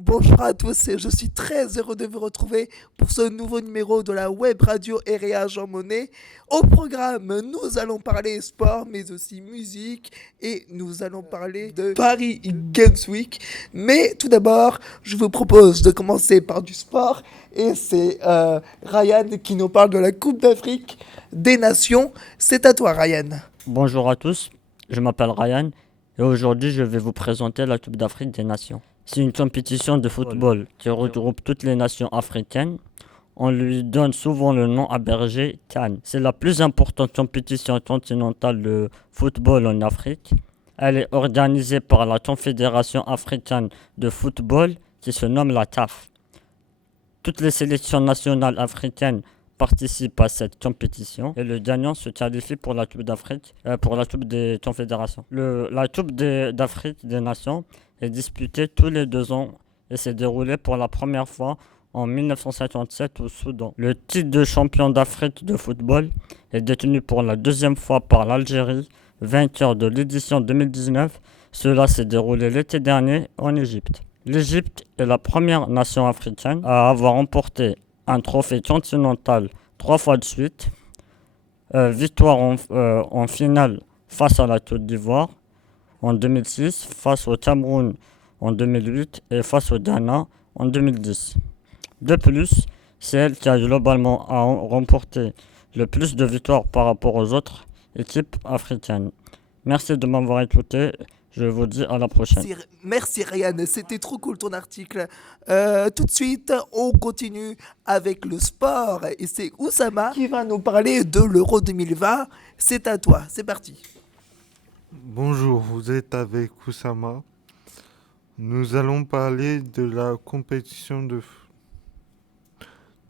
Bonjour à tous, et je suis très heureux de vous retrouver pour ce nouveau numéro de la web radio REA Jean Monnet. Au programme, nous allons parler sport, mais aussi musique, et nous allons parler de Paris Games Week. Mais tout d'abord, je vous propose de commencer par du sport, et c'est Ryan qui nous parle de la Coupe d'Afrique des Nations. C'est à toi, Ryan. Bonjour à tous, je m'appelle Ryan et aujourd'hui je vais vous présenter la Coupe d'Afrique des Nations. C'est une compétition de football qui regroupe toutes les nations africaines. On lui donne souvent le nom abrégé CAN. C'est la plus importante compétition continentale de football en Afrique. Elle est organisée par la Confédération africaine de football qui se nomme la CAF. Toutes les sélections nationales africaines participent à cette compétition et le gagnant se qualifie pour la Coupe d'Afrique, pour la Coupe des Confédérations. La Coupe d'Afrique des Nations est disputée tous les 2 ans et s'est déroulée pour la première fois en 1957 au Soudan. Le titre de champion d'Afrique de football est détenu pour la deuxième fois par l'Algérie, vainqueur de l'édition 2019. Cela s'est déroulé l'été dernier en Égypte. L'Égypte est la première nation africaine à avoir remporté un trophée continental 3 fois de suite. Victoire en finale face à la Côte d'Ivoire en 2006, face au Cameroun en 2008 et face au Ghana en 2010. De plus, c'est elle qui a globalement remporté le plus de victoires par rapport aux autres équipes africaines. Merci de m'avoir écouté. Je vous dis à la prochaine. Merci Ryan, c'était trop cool ton article. Tout de suite, on continue avec le sport et c'est Oussama qui va nous parler de l'Euro 2020. C'est à toi, c'est parti. Bonjour, vous êtes avec Oussama. Nous allons parler de la compétition de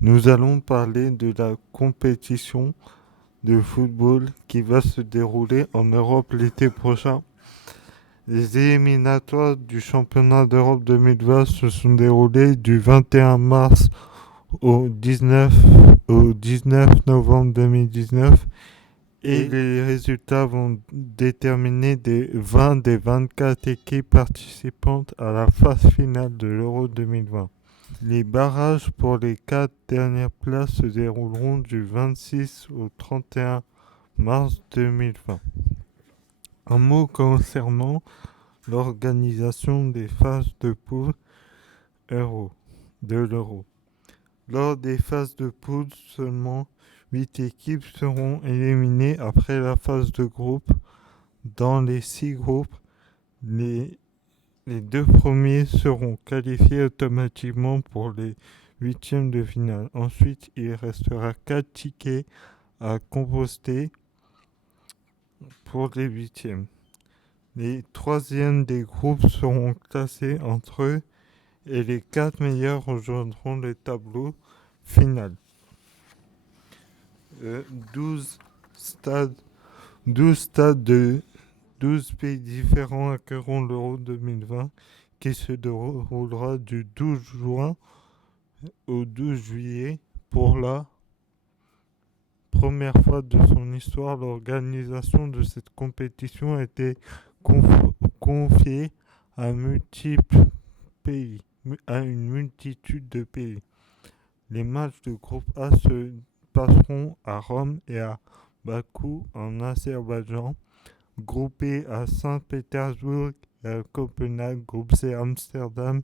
Nous allons parler de la compétition de football qui va se dérouler en Europe l'été prochain. Les éliminatoires du championnat d'Europe 2020 se sont déroulés du 21 mars au 19 novembre 2019 et les résultats vont déterminer des 20 des 24 équipes participantes à la phase finale de l'Euro 2020. Les barrages pour les 4 dernières places se dérouleront du 26 au 31 mars 2020. Un mot concernant l'organisation des phases de poule de l'Euro. Lors des phases de poule, seulement 8 équipes seront éliminées après la phase de groupe. Dans les 6 groupes, les 2 premiers seront qualifiés automatiquement pour les huitièmes de finale. Ensuite, il restera 4 tickets à composter pour les huitièmes. Les troisièmes des groupes seront classés entre eux et les 4 meilleurs rejoindront le tableau final. 12 stades de 12 pays différents accueilleront l'Euro 2020 qui se déroulera du 12 juin au 12 juillet. Pour la première fois de son histoire, l'organisation de cette compétition a été confiée à une multitude de pays. Les matchs de groupe A se passeront à Rome et à Bakou en Azerbaïdjan, groupe B à Saint-Pétersbourg et à Copenhague, groupe C à Amsterdam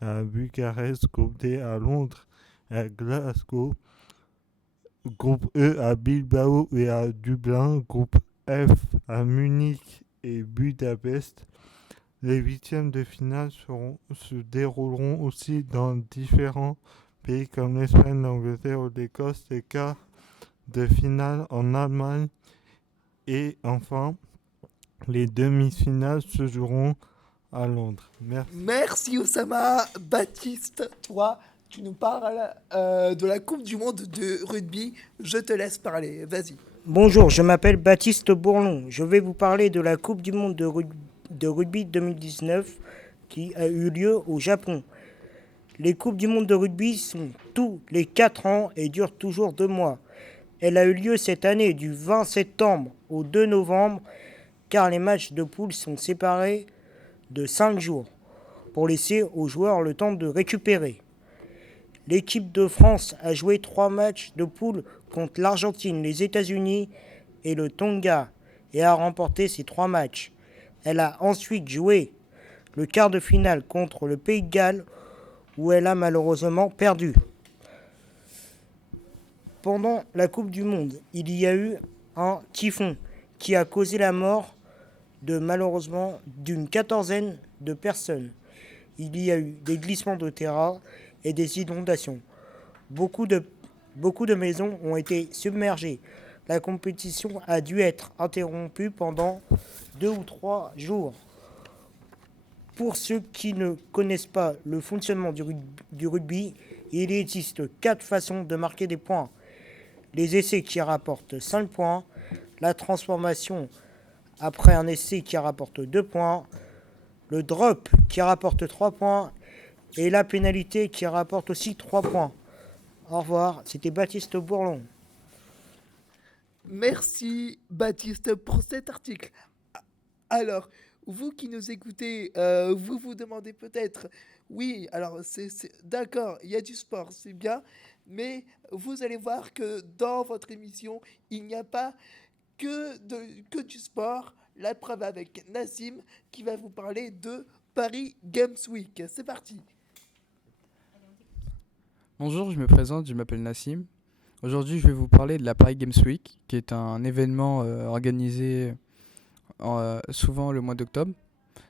et à Bucarest, groupe D à Londres et à Glasgow, groupe E à Bilbao et à Dublin, groupe F à Munich et Budapest. Les huitièmes de finale se dérouleront aussi dans différents pays comme l'Espagne, l'Angleterre ou l'Écosse, les quarts de finale en Allemagne et enfin les demi-finales se joueront à Londres. Merci Oussama. Baptiste, toi, tu nous parles de la Coupe du Monde de rugby. Je te laisse parler, vas-y. Bonjour, je m'appelle Baptiste Bourlon. Je vais vous parler de la Coupe du Monde de rugby 2019 qui a eu lieu au Japon. Les Coupes du Monde de rugby sont tous les 4 ans et durent toujours 2 mois. Elle a eu lieu cette année du 20 septembre au 2 novembre car les matchs de poule sont séparés de 5 jours. pour laisser aux joueurs le temps de récupérer. L'équipe de France a joué 3 matchs de poule contre l'Argentine, les États-Unis et le Tonga et a remporté ces 3 matchs. Elle a ensuite joué le quart de finale contre le Pays de Galles où elle a malheureusement perdu. Pendant la Coupe du Monde, il y a eu un typhon qui a causé la mort de malheureusement d'une 14aine de personnes. Il y a eu des glissements de terrain et des inondations. Beaucoup de maisons ont été submergées. La compétition a dû être interrompue pendant 2 ou 3 jours. Pour ceux qui ne connaissent pas le fonctionnement du rugby, il existe 4 façons de marquer des points. Les essais qui rapportent 5 points, la transformation après un essai qui rapporte 2 points, le drop qui rapporte 3 points et la pénalité qui rapporte aussi 3 points. Au revoir, c'était Baptiste Bourlon. Merci Baptiste pour cet article. Alors, vous qui nous écoutez, vous vous demandez peut-être, oui, alors d'accord, il y a du sport, c'est bien, mais vous allez voir que dans votre émission, il n'y a pas que du sport. La preuve avec Nassim qui va vous parler de Paris Games Week. C'est parti. Bonjour, je me présente, je m'appelle Nassim. Aujourd'hui, je vais vous parler de la Paris Games Week, qui est un événement organisé souvent le mois d'octobre.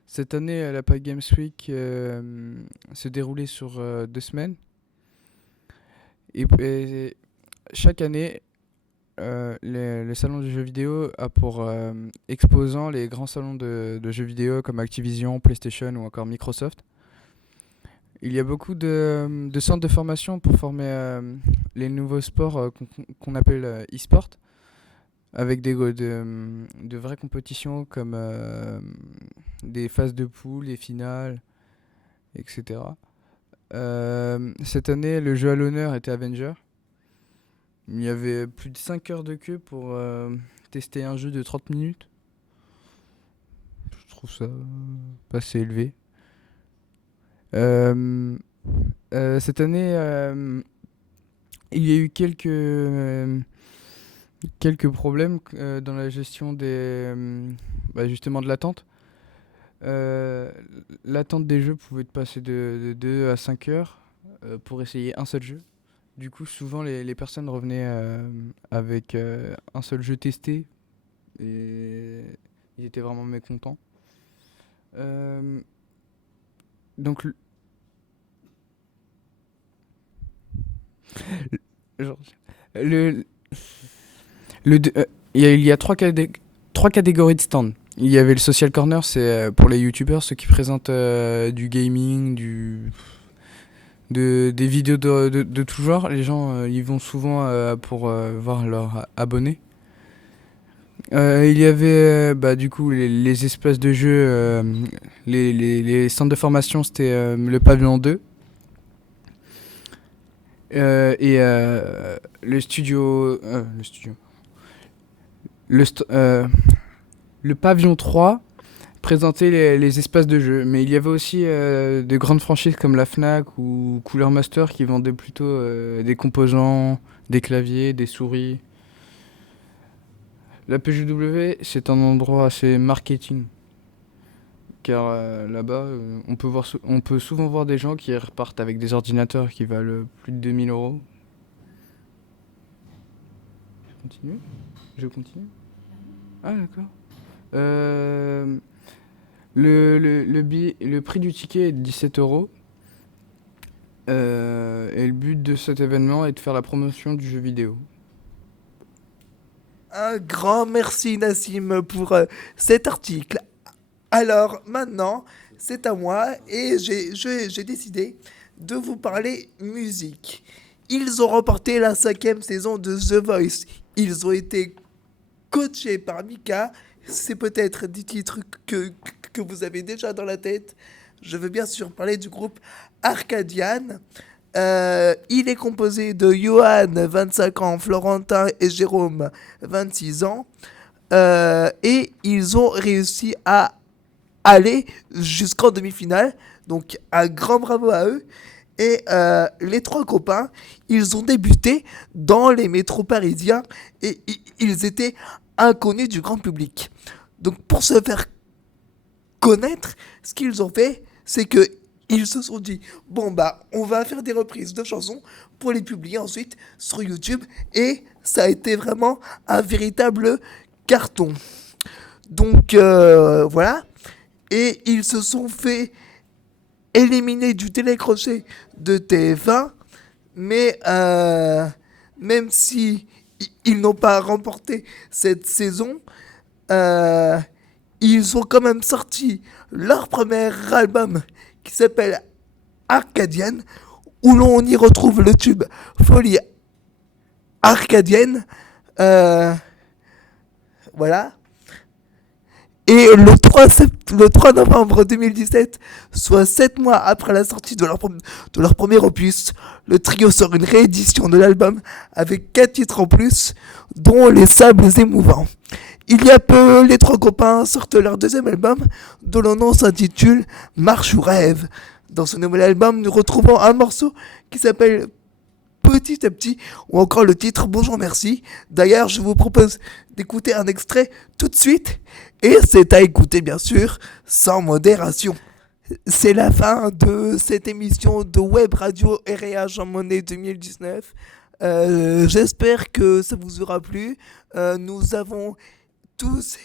Cette année, la Paris Games Week se déroulait sur 2 semaines. Et chaque année, le salon du jeu vidéo a pour exposant les grands salons de jeux vidéo comme Activision, PlayStation ou encore Microsoft. Il y a beaucoup de centres de formation pour former les nouveaux sports qu'on appelle e-sport, avec de vraies compétitions comme des phases de poule, des finales, etc. Cette année, le jeu à l'honneur était Avenger. Il y avait plus de 5 heures de queue pour tester un jeu de 30 minutes. Je trouve ça pas assez élevé. Cette année, il y a eu quelques problèmes dans la gestion justement de l'attente. L'attente des jeux pouvait passer de 2 à 5 heures pour essayer un seul jeu. Du coup, souvent les personnes revenaient avec un seul jeu testé et ils étaient vraiment mécontents. Donc il y a 3 catégories de stands. Il y avait le social corner, c'est pour les youtubeurs, ceux qui présentent du gaming, des vidéos de tout genre. Les gens y vont souvent pour voir leurs abonnés. Il y avait du coup les espaces de jeu, les centres de formation, c'était le pavillon 2. Et le studio. Le pavillon 3 présentait les espaces de jeu. Mais il y avait aussi de grandes franchises comme la Fnac ou Cooler Master qui vendaient plutôt des composants, des claviers, des souris. La PGW, c'est un endroit assez marketing. Car là-bas, on peut souvent voir des gens qui repartent avec des ordinateurs qui valent plus de 2000 €. Je continue. Ah, d'accord. Le prix du ticket est de 17 €. Et le but de cet événement est de faire la promotion du jeu vidéo. Un grand merci Nassim pour cet article. Alors maintenant, c'est à moi et j'ai décidé de vous parler musique. Ils ont remporté la 5e saison de The Voice. Ils ont été coachés par Mika. C'est peut-être des titres que vous avez déjà dans la tête. Je veux bien sûr parler du groupe Arcadian. Il est composé de Johan, 25 ans, Florentin et Jérôme, 26 ans. Et ils ont réussi à aller jusqu'en demi-finale Donc un grand bravo à eux. Et les trois copains, ils ont débuté dans les métros parisiens et ils étaient inconnus du grand public. Donc pour se faire connaître, ce qu'ils ont fait, c'est que ils se sont dit, bon bah on va faire des reprises de chansons pour les publier ensuite sur YouTube, et ça a été vraiment un véritable carton. Donc voilà, et ils se sont fait éliminés du télécrochet de TF1, mais même si ils n'ont pas remporté cette saison, ils ont quand même sorti leur premier album qui s'appelle Arcadienne, où l'on y retrouve le tube Folie Arcadienne. Voilà. Et le 3 novembre 2017, soit 7 mois après la sortie de leur premier opus, le trio sort une réédition de l'album avec 4 titres en plus, dont Les Sables Émouvants. Il y a peu, les trois copains sortent leur deuxième album, dont le nom s'intitule Marche ou Rêve. Dans ce nouvel album, nous retrouvons un morceau qui s'appelle Petit à Petit, ou encore le titre Bonjour Merci. D'ailleurs, je vous propose d'écouter un extrait tout de suite, et c'est à écouter bien sûr sans modération. C'est la fin de cette émission de Web Radio RA Jean Monnet 2019. J'espère que ça vous aura plu. Nous avons tous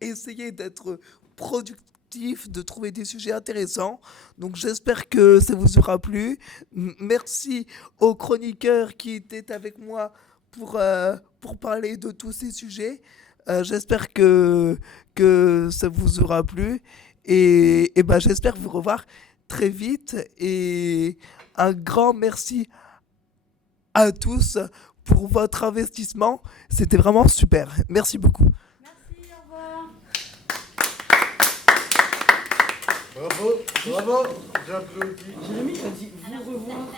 essayé d'être productifs, de trouver des sujets intéressants. Donc j'espère que ça vous aura plu. Merci aux chroniqueurs qui étaient avec moi pour parler de tous ces sujets. J'espère que ça vous aura plu. Et ben, j'espère vous revoir très vite. Et un grand merci à tous pour votre investissement. C'était vraiment super. Merci beaucoup. Merci, au revoir. Bravo, bravo, j'applaudis. Jérémy a dit vous revoir.